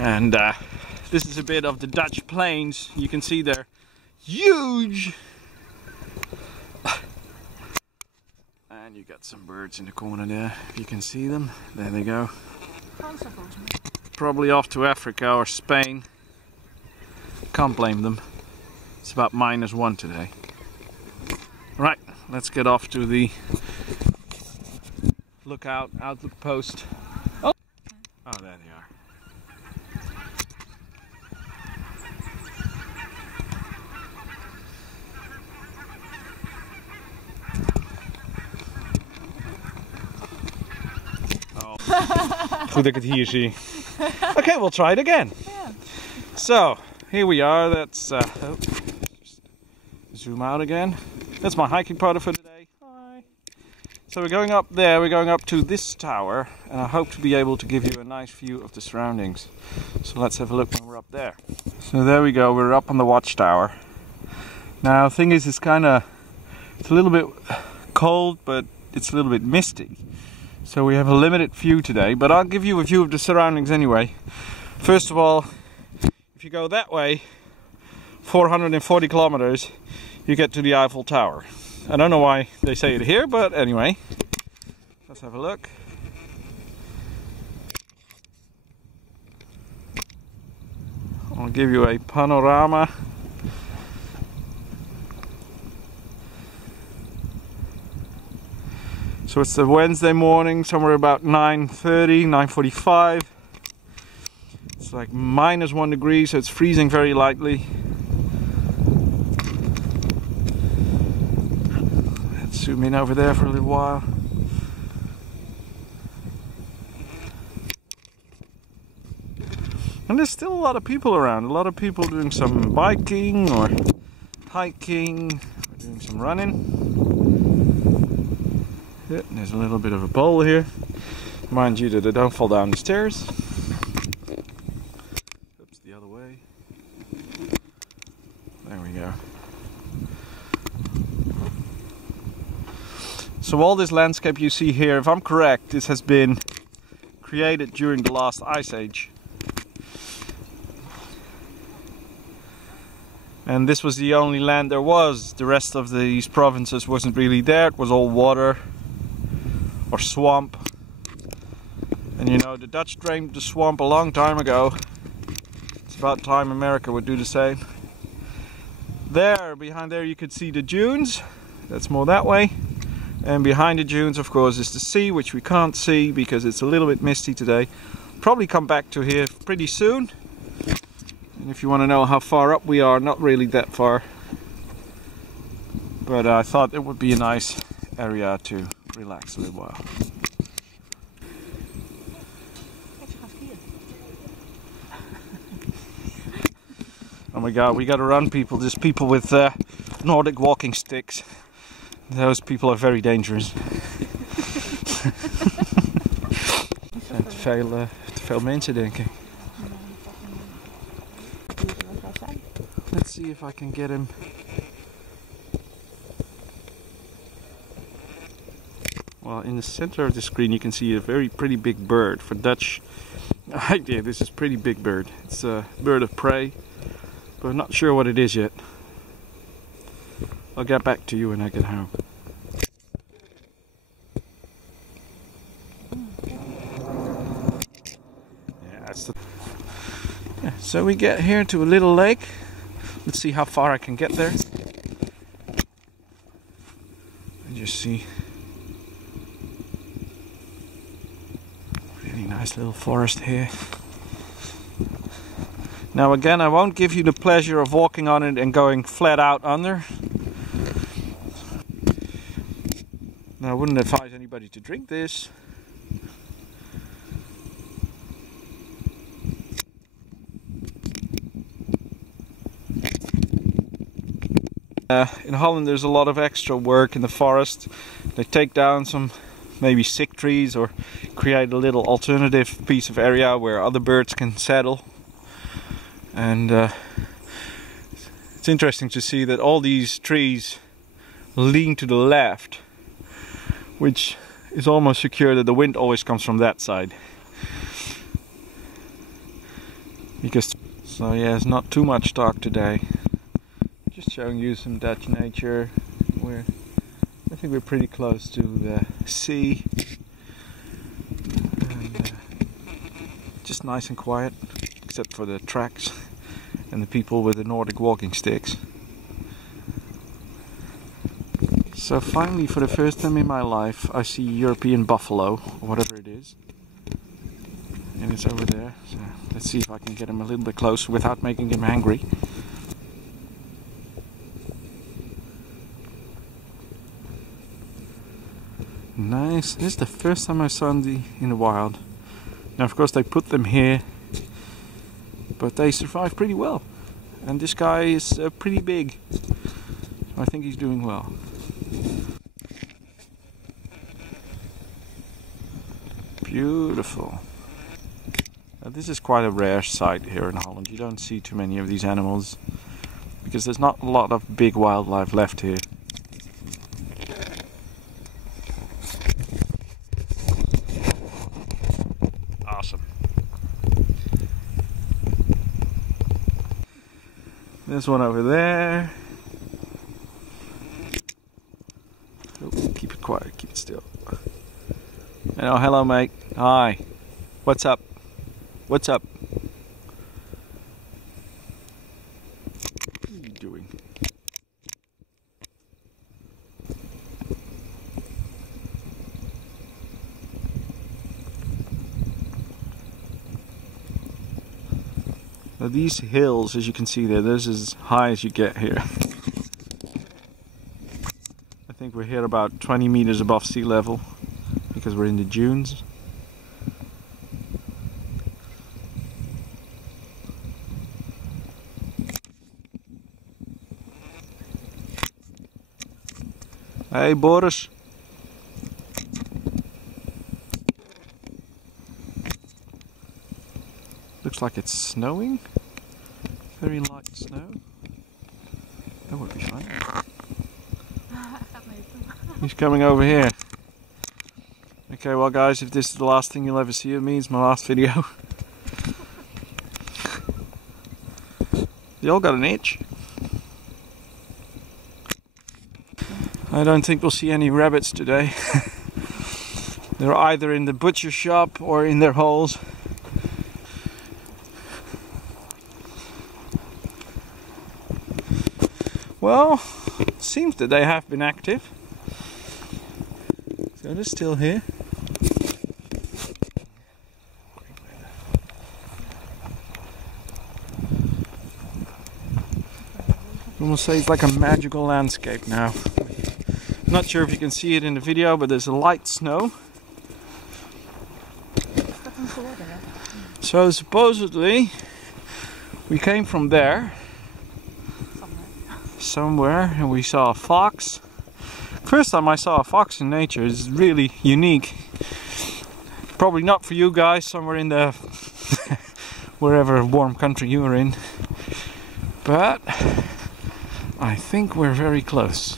And this is a bit of the Dutch plains. You can see they're huge. And you got some birds in the corner there, if you can see them. There they go. Probably off to Africa or Spain. Can't blame them. It's about -1 today. Right, let's get off to the outlook post. Oh, there they are. Goed dat ik het hier zie. Okay, we'll try it again. Yeah. So, here we are. That's zoom out again. That's my hiking partner for today. Hi. So we're going up there. We're going up to this tower, and I hope to be able to give you a nice view of the surroundings. So let's have a look when we're up there. So there we go. We're up on the watchtower. Now, the thing is, it's a little bit cold, but it's a little bit misty. So we have a limited view today, but I'll give you a view of the surroundings anyway. First of all, if you go that way, 440 kilometers, you get to the Eiffel Tower. I don't know why they say it here, but anyway, let's have a look. I'll give you a panorama. So it's a Wednesday morning, somewhere about 9:30, 9:45. It's like -1 degree, so it's freezing very lightly. Let's zoom in over there for a little while. And there's still a lot of people around. A lot of people doing some biking or hiking, or doing some running. Yeah, there's a little bit of a bowl here. Mind you that I don't fall down the stairs. Oops, the other way. There we go. So all this landscape you see here, if I'm correct, this has been created during the last ice age. And this was the only land there was. The rest of these provinces wasn't really there. It was all water or swamp. And you know, the Dutch drained the swamp a long time ago. It's about time America would do the same. There, behind there you could see the dunes. That's more that way. And behind the dunes, of course, is the sea, which we can't see because it's a little bit misty today. Probably come back to here pretty soon. And if you want to know how far up we are, not really that far. But I thought it would be a nice area to relax a little while. Oh my god, we gotta run, people. There's people with Nordic walking sticks. Those people are very dangerous. En te veel mensen, denk ik. Let's see if I can get him. Well, in the center of the screen you can see a very pretty big bird. For Dutch idea, this is a pretty big bird. It's a bird of prey, but I'm not sure what it is yet. I'll get back to you when I get home. Yeah, that's the... Yeah, so we get here to a little lake. Let's see how far I can get there. And just see. Really nice little forest here. Now again, I won't give you the pleasure of walking on it and going flat out under. Now I wouldn't advise anybody to drink this. In Holland there's a lot of extra work in the forest. They take down some maybe sick trees or create a little alternative piece of area where other birds can settle. And it's interesting to see that all these trees lean to the left, which is almost secure that the wind always comes from that side. Because so yeah, it's not too much talk today. Just showing you some Dutch nature. I think we're pretty close to the sea. And, just nice and quiet, except for the tracks and the people with the Nordic walking sticks. So finally, for the first time in my life, I see European buffalo, or whatever it is. And it's over there, so let's see if I can get him a little bit closer without making him angry. Nice. This is the first time I saw them in the wild. Now of course they put them here, but they survive pretty well. And this guy is pretty big. So I think he's doing well. Beautiful. Now, this is quite a rare sight here in Holland. You don't see too many of these animals because there's not a lot of big wildlife left here. Awesome. There's one over there. Oh, keep it quiet, keep it still. Oh, hello mate. Hi. What's up? What's up? What are you doing? Now these hills, as you can see there, this is as high as you get here. I think we're here about 20 meters above sea level because we're in the dunes. Hey Boris. Looks like it's snowing. Very light snow. That would be fun. He's coming over here. Okay, well guys, if this is the last thing you'll ever see of me, it's my last video. You all got an itch? I don't think we'll see any rabbits today. They're either in the butcher shop or in their holes. Well, it seems that they have been active. So they're still here. I will say it's like a magical landscape now. I'm not sure if you can see it in the video, but there's a light snow. So supposedly we came from there somewhere and we saw a fox. First time I saw a fox in nature is really unique. Probably not for you guys somewhere in the wherever warm country you are in, but I think we're very close.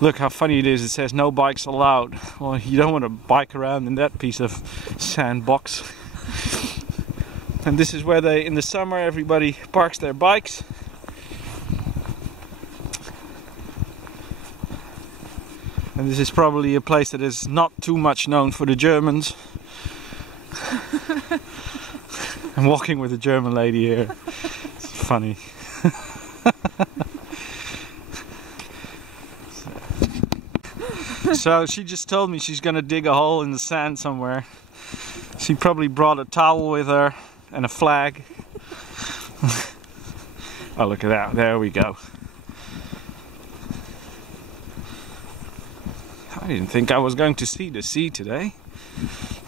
Look how funny it is, it says no bikes allowed. Well, you don't want to bike around in that piece of sandbox. And this is where they, in the summer, everybody parks their bikes. And this is probably a place that is not too much known for the Germans. I'm walking with a German lady here. It's funny. So she just told me she's gonna dig a hole in the sand somewhere. She probably brought a towel with her and a flag. Oh, look at that, there we go. I didn't think I was going to see the sea today.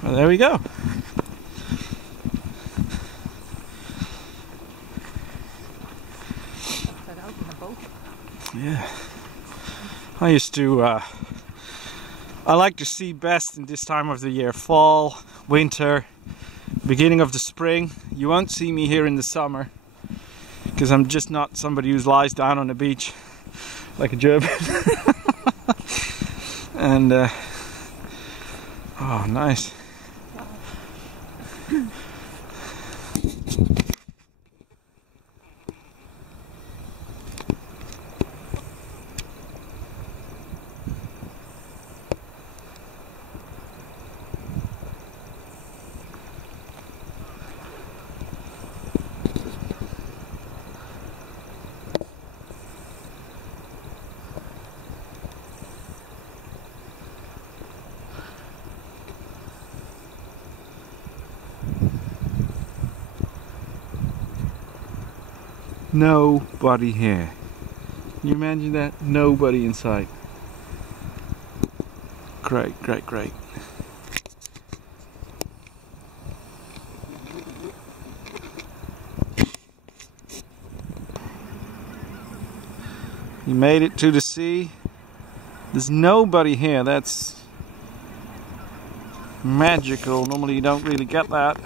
Well, there we go. Yeah. I used to I like to see best in this time of the year. Fall, winter, beginning of the spring. You won't see me here in the summer because I'm just not somebody who lies down on the beach like a German. And oh, nice. Nobody here. Can you imagine that? Nobody in sight. Great, great, great. You made it to the sea. There's nobody here. That's magical. Normally you don't really get that.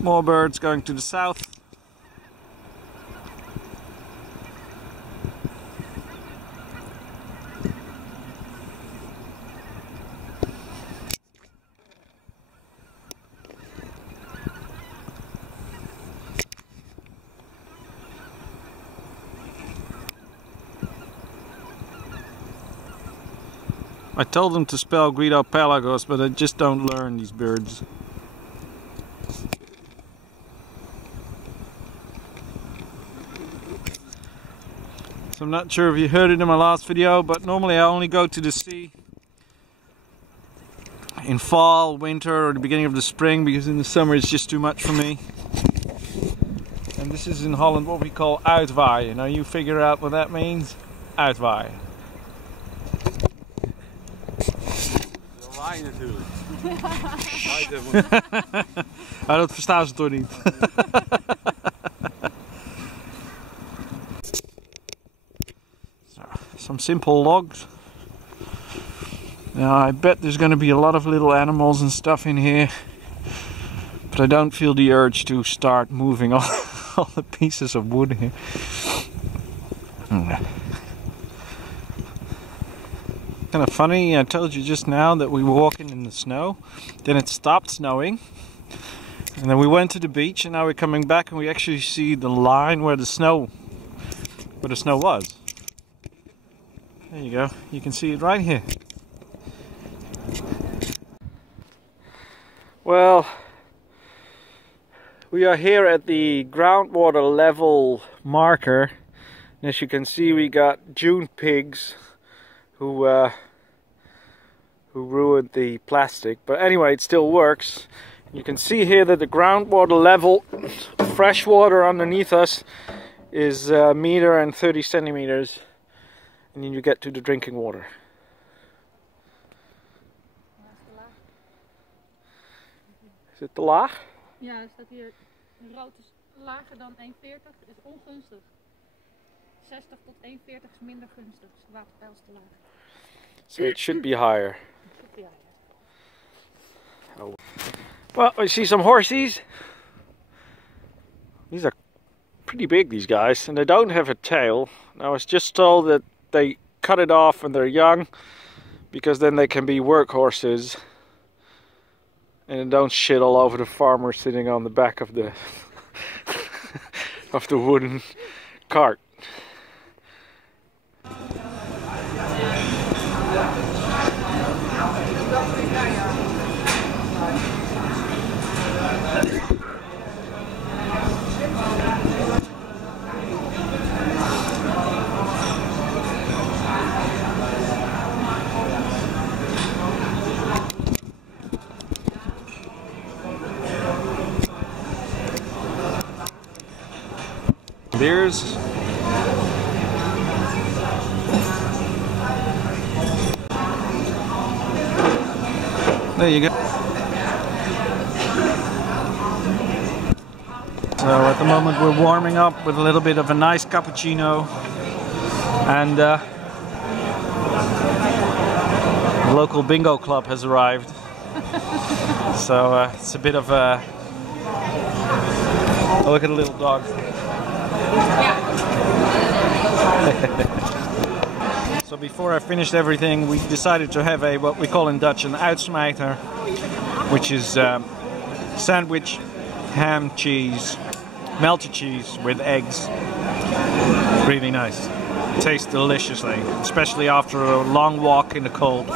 More birds going to the south. I told them to spell Guido Pelagos, but I just don't learn these birds. So I'm not sure if you heard it in my last video, but normally I only go to the sea in fall, winter, or the beginning of the spring, because in the summer it's just too much for me. And this is in Holland what we call uitwaaien. Now you figure out what that means. Uitwaaien. Waaien natuurlijk. Ah, dat verstaan ze toch niet. Some simple logs. Now I bet there's going to be a lot of little animals and stuff in here, but I don't feel the urge to start moving all the pieces of wood here. Kind of funny, I told you just now that we were walking in the snow, then it stopped snowing, and then we went to the beach, and now we're coming back and we actually see the line where the snow was. There you go, you can see it right here. Well, we are here at the groundwater level marker, and as you can see we got June pigs who ruined the plastic, but anyway it still works. You can see here that the groundwater level, fresh water underneath us, is a meter and 30 centimeters, and then you get to the drinking water. Is it the laag? Ja, er staat hier rood is lager dan 1,40 is ongunstig. 60 tot 1,40 is minder gunstig, dus het waterpeil is te laag. So it should be higher. Ja. Oh. Well, I see some horsies. These are pretty big, these guys, and they don't have a tail. I was just told that they cut it off when they're young, because then they can be workhorses and don't shit all over the farmer sitting on the back of the of the wooden cart. Beers. There you go. So at the moment we're warming up with a little bit of a nice cappuccino, and the local bingo club has arrived. So it's a bit of a... Oh, look at the little dog. So before I finished everything, we decided to have a, what we call in Dutch, an uitsmijter. which is sandwich, ham, cheese, melted cheese with eggs. Really nice. Tastes deliciously, especially after a long walk in the cold.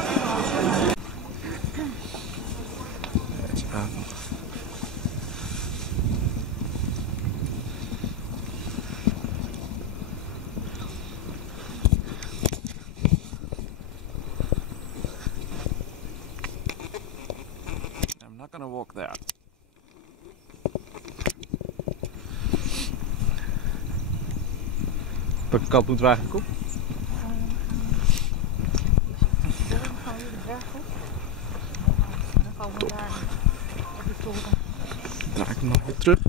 I'm not gonna walk there. Welke kant moeten we eigenlijk op? Dan gaan we de berg op. Dan gaan we daar op de toren. Draai ik hem nog weer terug.